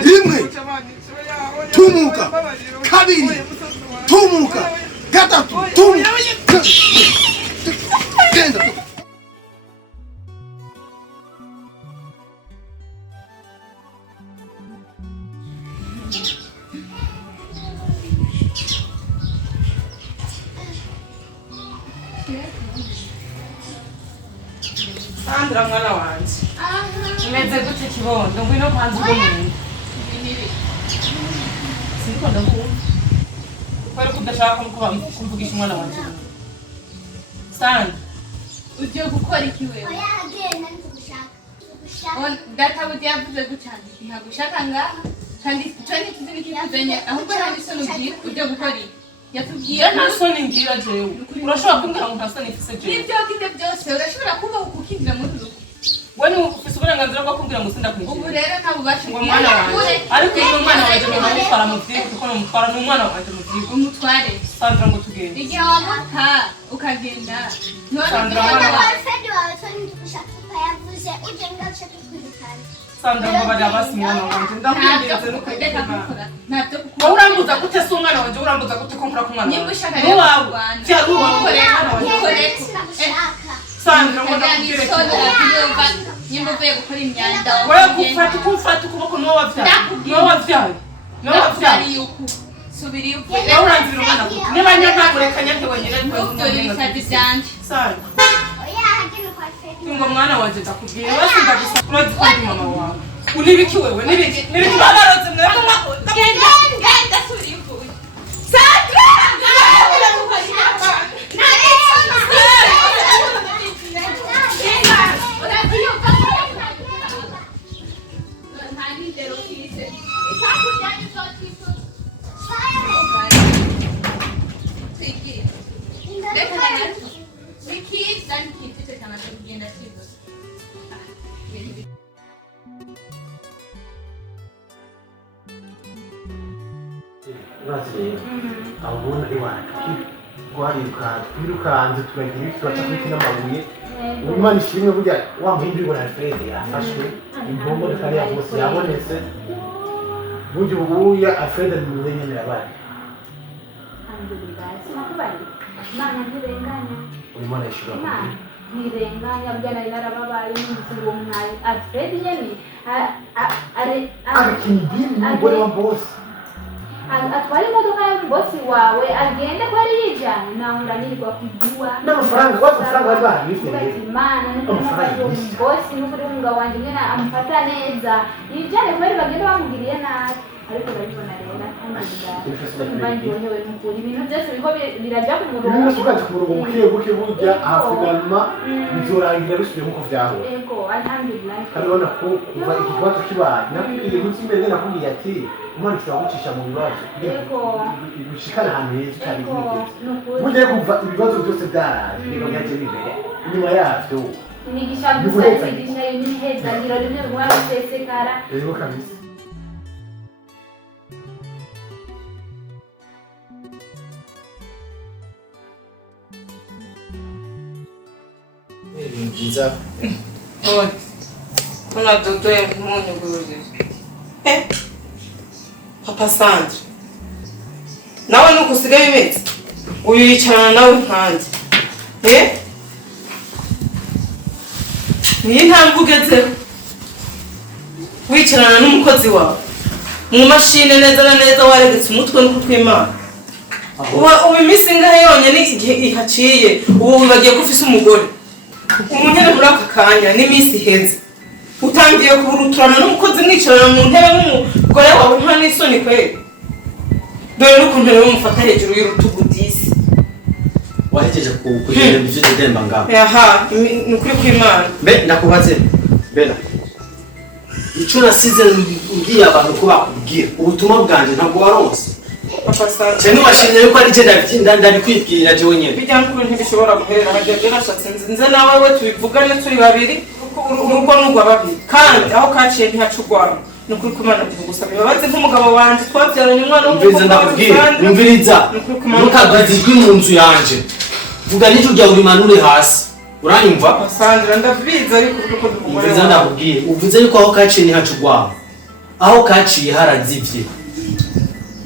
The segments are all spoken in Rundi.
rimwe tumuka kabiri tumuka gatatu tumuka genda Sandra mwana wanje. Umeze gute kibondo ngwino kwanza ubumwe. Siko ndakumva. Kwari kudashaka kumvugisha umwana wanje. Sandra. Ugiye gukora iki wewe? Oya agenda ndigushaka. On data bude yavuze gucandika. Ntagushaka ngaha. Kandi twene tuzibiki kuzenya ahubwo hari sono ugiye ujye gukora iki? Yatubwiye nta soni ngira jewe. Urashobora kumbwira ngo nta soni mfise jewe. Nibyo kinde byose urashobora kuba ukukindira muri rugo. Wewe ufise uburenganzira bwo kumbwira ngo sindakwinjira. Ubu rero nta bubasha ngo mwana wanje. Ariko uyu mwana wanje mutwara mu vyiko kuko mutwara n'umwana wanje mu vyiko. Umutware. Sandra ngo tugende. Igihe wamuta ukagenda. None Sandra Mwana wa Fred wawe twene ndigushaka yavuze uje ngashaka kwirukana. Sandra ngo bari abasi mwana wanje ndakwinjirize no kugenda gukora. Ntabyo gukora. Wowe urambuza gute se umwana wanje urambuza gute ko nkora ku mwana Nimba wanje. ushaka rero Wawe. Cyangwa uwawe. Sindagushaka. Sandra ngo ndakubwire ko nimba uvuye gukora imyanda wewe gufata ukuboko niwo wavyaye. Niwo wavyaye. Niwo wavyaye. subiri uko wowe uranzira umwana gute. Niba nyakagureka nyake wenyine ubyo ibisabye byanje. Sandra. Oya agenda kwa Fred. Ngo mwana wanje ndakubwira wasinda gusa urazi ko ndi mama wawe. Unibiki wewe nibiki bararoze mwe Genda subiri uko Sandra Urazi abona iwacu twirukanze turagira iki turaca kwiki n'amabuye Imana ishimwe burya wa muhimbi ngo na Fred yafashwe impombo kariya bose yabonetse burya ubuya Fred ni mwenye nyirabaye Alhamdulillah sinakubali Imana ntirenganya Imana ishura ntirenganya byana narababaye n'umutima wo mwari Fred yeni akimbiri umugore wa boss atwara imodoka ya bosi wawe agende ko ari yijyanye nahura nirwa kugwa n'amafaranga bari bahari Imana n'amafaranga bosi n'ukuri umugabo wanjye nyine amufata neza yijyane kubera bagenda bamugiriye nabi ariko urabibona rero mbanyohewe mukuri ibintu byose biho birajya ku murongo niba ukaje ku murongo buke burya afinalma bizorangira bisubiye nkuko vyahora yego alhamdulillah kandi ubona ko kuva iki kibazo kibaye nakubwiye nkuko imbere nakubwiye ati umwana ushobora gucisha mu bibazo gushikana ahantu heza cyane burya kuva ibibazo byose byaraje niba byaje bibere inyuma yavyo nigisha gusa nigisha imiheza ngiro rimwe rwaba sesekara yego kabisa Nziza. Oi. Una doutora muito gordo. Papa Sandra. Nawe nukusigaye imeze. Uyu yicarana nawe nkanje. Ni ntambugeze. Wicarana n'umukozi wawe. Mu mashine neza na neza waregetse umutwe n'uko twimana. Ubu iminsi ngahe yonyine igihe ihaciye. Ubu wibagiye ko ufise umugore. Umunyene muri aka kanya n'iminsi iheze utangiye kuburuturana n'umukozi mwicarana mu ntebe nk'umugore wawe nta n'isoni kweli dore n'ukuntu rero umufata hejuru y'urutugu disi wahejeje kugenda ibyo ndemba ngaho aha ni ukuri kw'Imana mbe ndakubaze bena icyo nasize ngiye abantu ko bakubwira ubutumwa bwanjye ntabwo waronse Papa Sandra cyane washimye yuko ari je ndabikwibwira je wenyine bijya kuri ntibishobora guherera hajya byarashatse nze nawe we tubivugane turi babiri urugo n'urwa babiri kandi aho kaciye ntihacugwamo ni ukuri kw'Imana tugusaba imbabazi nk'umugabo wanje twabyaranye umwana w'umukobwa ndakubwira umviriza ntukagwize ijwi mu nzu yanje vuga n'icyo ujya uri manure hasi uranyumva Sandra ndabiza ariko kuko umviriza ndakubwira uvuze yuko aho kaciye ntihacugwamo aho kaciye harazivye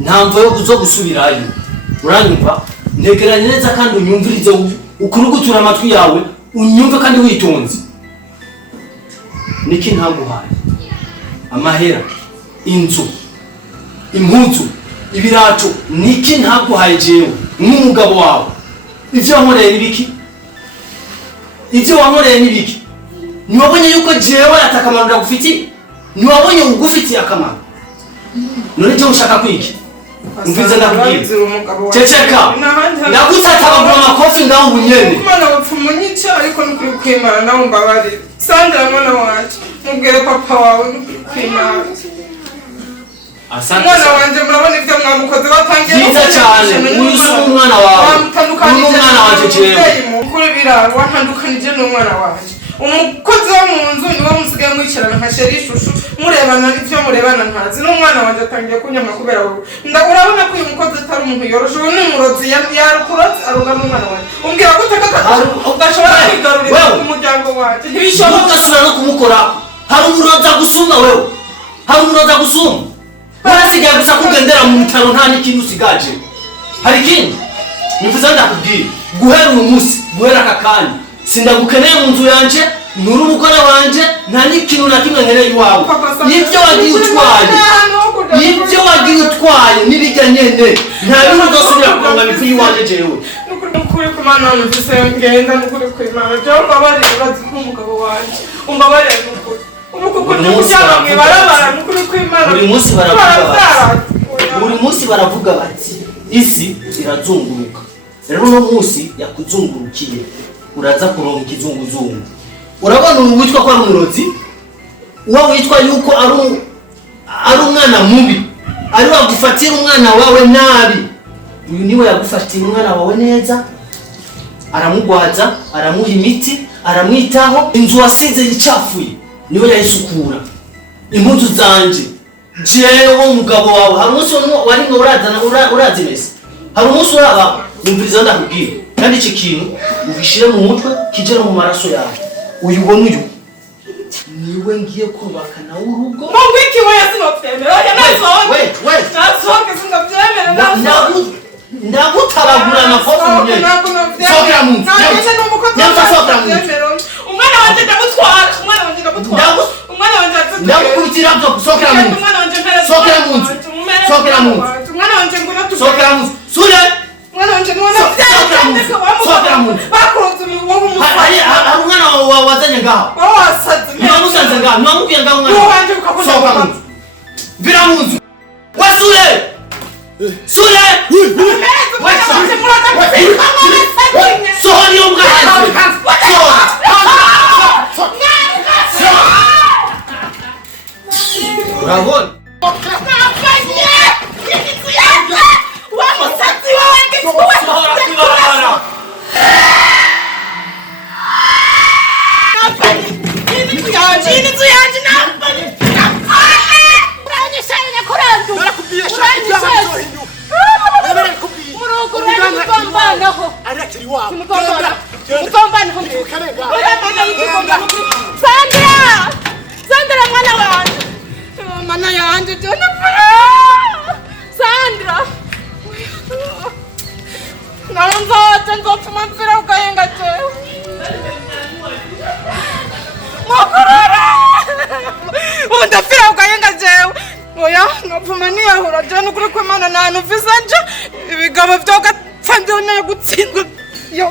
ntamvo yo kuzo gusubirayo uranyumva ntegeranye neza kandi unyumvirize ukurugutura amatwi yawe unyumve kandi witonze niki ntaguhaye amahera inzu impuzu ibiraco niki ntaguhaye jewe nk'umugabo wawe ivyo wankoreye nibiki niwabonye yuko jewe atakamaro ndagufitiye niwabonye ugufitiye akamaro none je ushaka kwiki umvize ndakubwira ceceka ndagutatagagura amakofi ngaho ubunyene umwana wapfuma nyica ariko nukuri kwimana nawe mbabarira Sandra mwana wanje mubwire papa wawe nukuri kwimana umwana wanje murabona ibyo mwamukoze batangiye byiza cyane uyu si umwana wawe n'umwana wanje jewe ukuri biraro watandukanije n'umwana wanje umukozi wo mu nzu niwe musigaye mwicarana nka sheri ishushu murebana n'ibyo murebana ntazi n'umwana wanje atangiye kunyama kubera wowe urabona ko uyu mukozi atari umuntu yoroshe ubu n'umurozi yarukurozi aruga n'umwana wanje umbwira ko udashobora kwigarurira umuryango wanje ntibishoboka ugasubira no kumukora hari umurozi agusumba wewe warasigaye gusa kugendera mu bitaro nta n'ikintu usigaje hari ikindi nifuza ndakubwira guhera aka kanya sindagukeneye mu nzu yanje nuri umugore wanje nta n'ikintu na kimwe nkeneye iwawe ibyo wagiye utwaye n'ibijya nyene nta bintu udasubira kuronga bivu iwanje jewe nukuri kumana numvise ngenda nukuri kwimana jewe umbabarire urazi nk'umugabo wanje umbabarire nukuri buri munsi baravuga bati isi irazunguruka rero uno munsi yakuzungurukiye uraza kuronka ikizunguzungu urabona ubu witwa ko ari umurozi uwo witwa yuko ari umwana mubi ari wagufatira umwana wawe nabi uyu niwe yagufatiye umwana wawe neza aramugwaza aramuha imiti aramwitaho inzu wasize yicafuye niwe yayisukura impuzu zanje jewe umugabo wawe hari umunsi wari ngo urazimesa hari umunsi uraba numviriza ndakubwira kandi iki kintu ubishire mu mutwe kije no mu maraso yawe uyubona uyu niwe ngiye kubaka nawe urugo wiki we yasinoptemera ya nasohoke singabyemera ndagutabagura amakofi munyene sokera mu nzu umwana wanje ndamutwara ndagukubitira byo sokera mu nzu umwana wanje sure umwana wanje bakuroza umuhungu hari umwana wazanye ngaho ntiwamusanze ngaho ntiwamubwiye ngaho umwana sohoka mu nzu vira mu nzu we sure sohora iyo mbwa urabona Sandra mwana wanje mana yanje Sandra nzopfuma mpfira ukayenga jewe mukurura ubu ndapfira ukayenga jewe oya nopfuma niyahura jewe nukuri kw'Imana nta numvise nje ibigabo vyogatsa ndyoneye gutsindwa yo